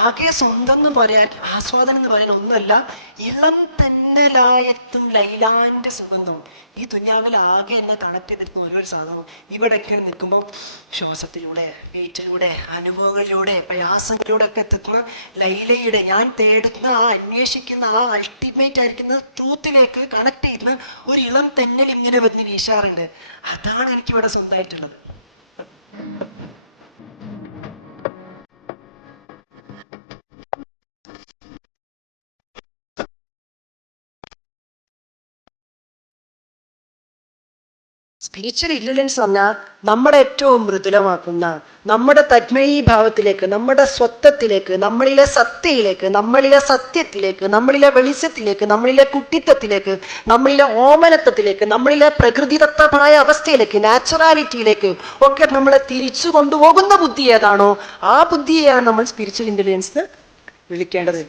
ആകെ സ്വന്തം എന്ന് പറയാൻ, ആസ്വാദനം എന്ന് പറയാൻ ഒന്നുമല്ല, ഇളം തെന്നലായെത്തും ലൈലാന്റെ സുഗന്ധം. ഈ ദുനിയാവിൽ ആകെ എന്നെ കണക്ട് ചെയ്തിരുന്ന ഓരോ സാധനവും ഇവിടെയൊക്കെ നിൽക്കുമ്പോൾ ശ്വാസത്തിലൂടെ, വെയിറ്റിലൂടെ, അനുഭവങ്ങളിലൂടെ, പ്രയാസങ്ങളിലൂടെ ഒക്കെ എത്തുന്ന ലൈലയുടെ, ഞാൻ തേടുന്ന ആ അന്വേഷിക്കുന്ന ആ അൾട്ടിമേറ്റ് ആയിരിക്കുന്ന ട്രൂത്തിലേക്ക് കണക്ട് ചെയ്യുന്ന ഒരു ഇളം തെന്നൽ ഇങ്ങനെ വന്ന് വീശാറുണ്ട്. അതാണ് എനിക്കിവിടെ സ്വന്തമായിട്ടുള്ളത്. സ്പിരിച്വൽ ഇന്റലിജൻസ് പറഞ്ഞാൽ നമ്മുടെ ഏറ്റവും മൃദുലമാക്കുന്ന, നമ്മുടെ തന്മയീ ഭാവത്തിലേക്ക്, നമ്മുടെ സ്വത്വത്തിലേക്ക്, നമ്മളിലെ സത്തയിലേക്ക്, നമ്മളിലെ സത്യത്തിലേക്ക്, നമ്മളിലെ വെളിച്ചത്തിലേക്ക്, നമ്മളിലെ കുട്ടിത്വത്തിലേക്ക്, നമ്മളിലെ ഓമനത്വത്തിലേക്ക്, നമ്മളിലെ പ്രകൃതിദത്തമായ അവസ്ഥയിലേക്ക്, നാച്ചുറാലിറ്റിയിലേക്ക് ഒക്കെ നമ്മളെ തിരിച്ചു കൊണ്ടുപോകുന്ന ബുദ്ധി ഏതാണോ ആ ബുദ്ധിയെയാണ് നമ്മൾ സ്പിരിച്വൽ ഇന്റലിജൻസ് വിളിക്കേണ്ടത്.